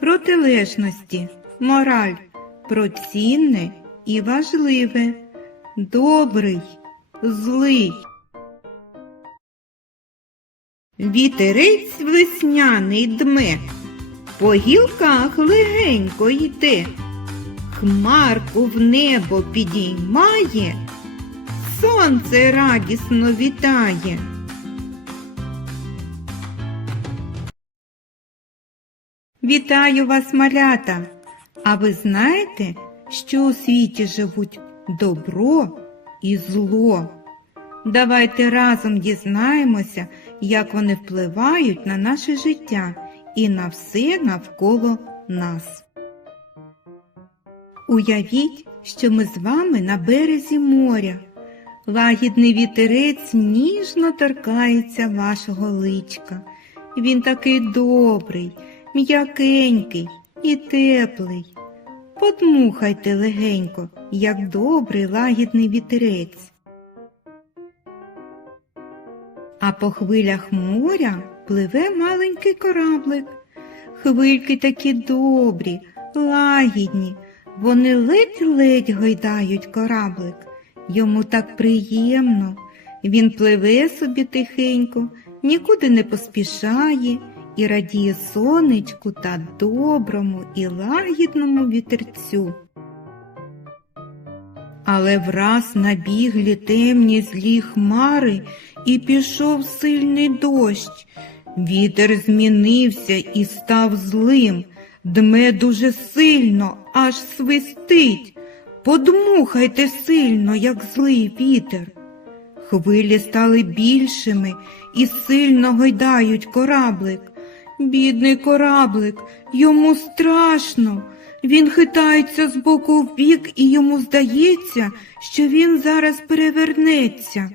протилежності, мораль, про цінне і важливе, добрий, злий. Вітерець весняний дме, по гілках легенько йде, хмарку в небо підіймає, сонце радісно вітає. Вітаю вас, малята! А ви знаєте, що у світі живуть добро і зло? Давайте разом дізнаємося, як вони впливають на наше життя і на все навколо нас. Уявіть, що ми з вами на березі моря. Лагідний вітерець ніжно торкається вашого личка. Він такий добрий, м'якенький і теплий. Подмухайте легенько, як добрий лагідний вітерець. А по хвилях моря пливе маленький кораблик. Хвильки такі добрі, лагідні, вони ледь-ледь гойдають кораблик. Йому так приємно. Він пливе собі тихенько, нікуди не поспішає і радіє сонечку та доброму і лагідному вітерцю. Але враз набіглі темні злі хмари і пішов сильний дощ. Вітер змінився і став злим, дме дуже сильно, аж свистить. Подмухайте сильно, як злий вітер. Хвилі стали більшими і сильно гойдають кораблик. Бідний кораблик, йому страшно. Він хитається з боку в бік, і йому здається, що він зараз перевернеться.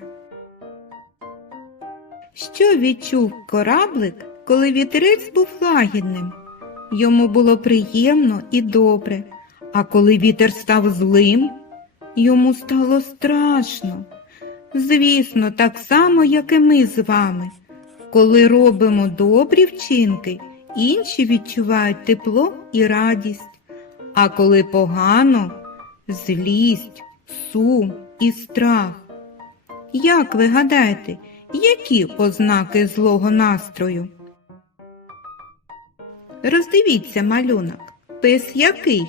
Що відчув кораблик, коли вітерець був лагідним? Йому було приємно і добре, а коли вітер став злим, йому стало страшно. Звісно, так само, як і ми з вами. Коли робимо добрі вчинки, інші відчувають тепло і радість, а коли погано злість, сум і страх. Як ви гадаєте, які ознаки злого настрою? Роздивіться малюнок. Пес який?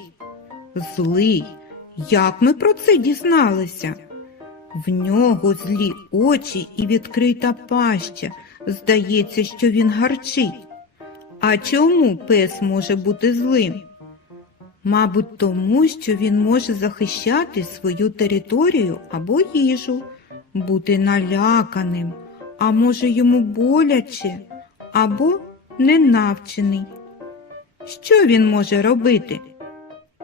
Злий. Як ми про це дізналися? В нього злі очі і відкрита паща. Здається, що він гарчить. А чому пес може бути злим? Мабуть, тому, що він може захищати свою територію або їжу, бути наляканим, а може йому боляче або ненавчений. Що він може робити?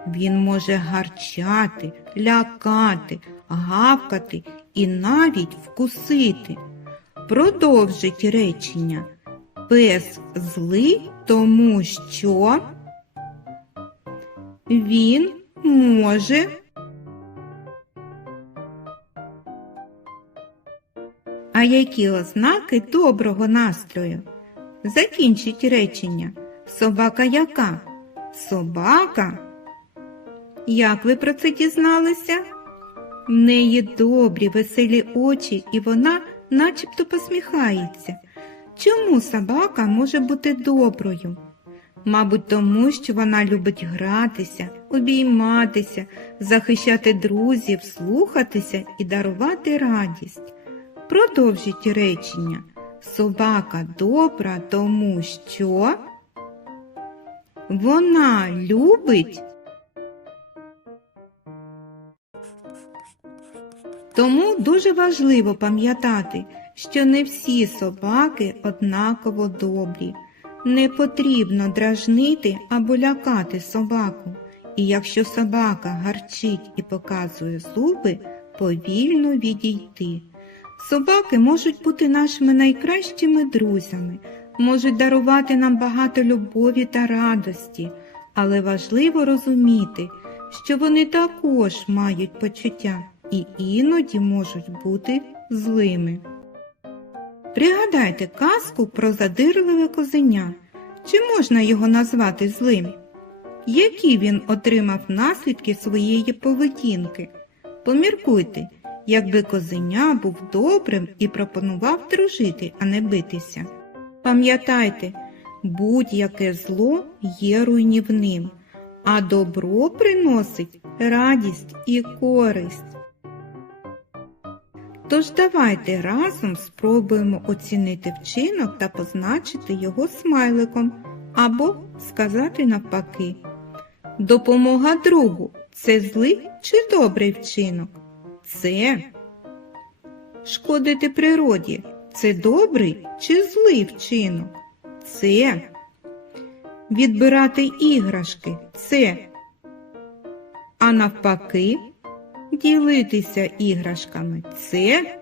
Він може гарчати, лякати, гавкати і навіть вкусити. Продовжить речення. Пес злий, тому що він може А які ознаки доброго настрою? Закінчіть речення. Собака яка? Собака. Як ви про це дізналися? В неї добрі, веселі очі, і вона начебто посміхається. Чому собака може бути доброю? Мабуть, тому, що вона любить гратися, обійматися, захищати друзів, слухатися і дарувати радість. Продовжіть речення. Собака добра, тому що вона любить. Тому дуже важливо пам'ятати, що не всі собаки однаково добрі. Не потрібно дражнити або лякати собаку. І якщо собака гарчить і показує зуби, повільно відійти. Собаки можуть бути нашими найкращими друзями, можуть дарувати нам багато любові та радості, але важливо розуміти, що вони також мають почуття і іноді можуть бути злими. Пригадайте казку про задирливе козеня. Чи можна його назвати злим? які він отримав наслідки своєї поведінки. Поміркуйте, якби козеня був добрим і пропонував дружити, а не битися. Пам'ятайте, будь-яке зло є руйнівним, а добро приносить радість і користь. Тож давайте разом спробуємо оцінити вчинок та позначити його смайликом або сказати навпаки. Допомога другу це злий чи добрий вчинок? Це шкодити природі це добрий чи злий вчинок? Це відбирати іграшки це. А навпаки, ділитися іграшками це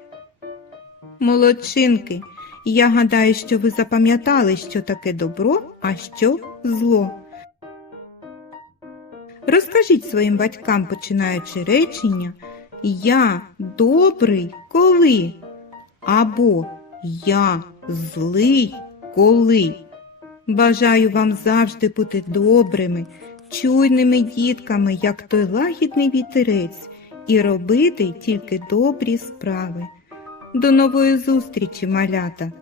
молодчинки. Я гадаю, що ви запам'ятали, що таке добро, а що зло. Розкажіть своїм батькам, починаючи речення Я добрий коли або Я злий коли. Бажаю вам завжди бути добрими, чуйними дітками, як той лагідний вітерець, і робити тільки добрі справи. До нової зустрічі, малята!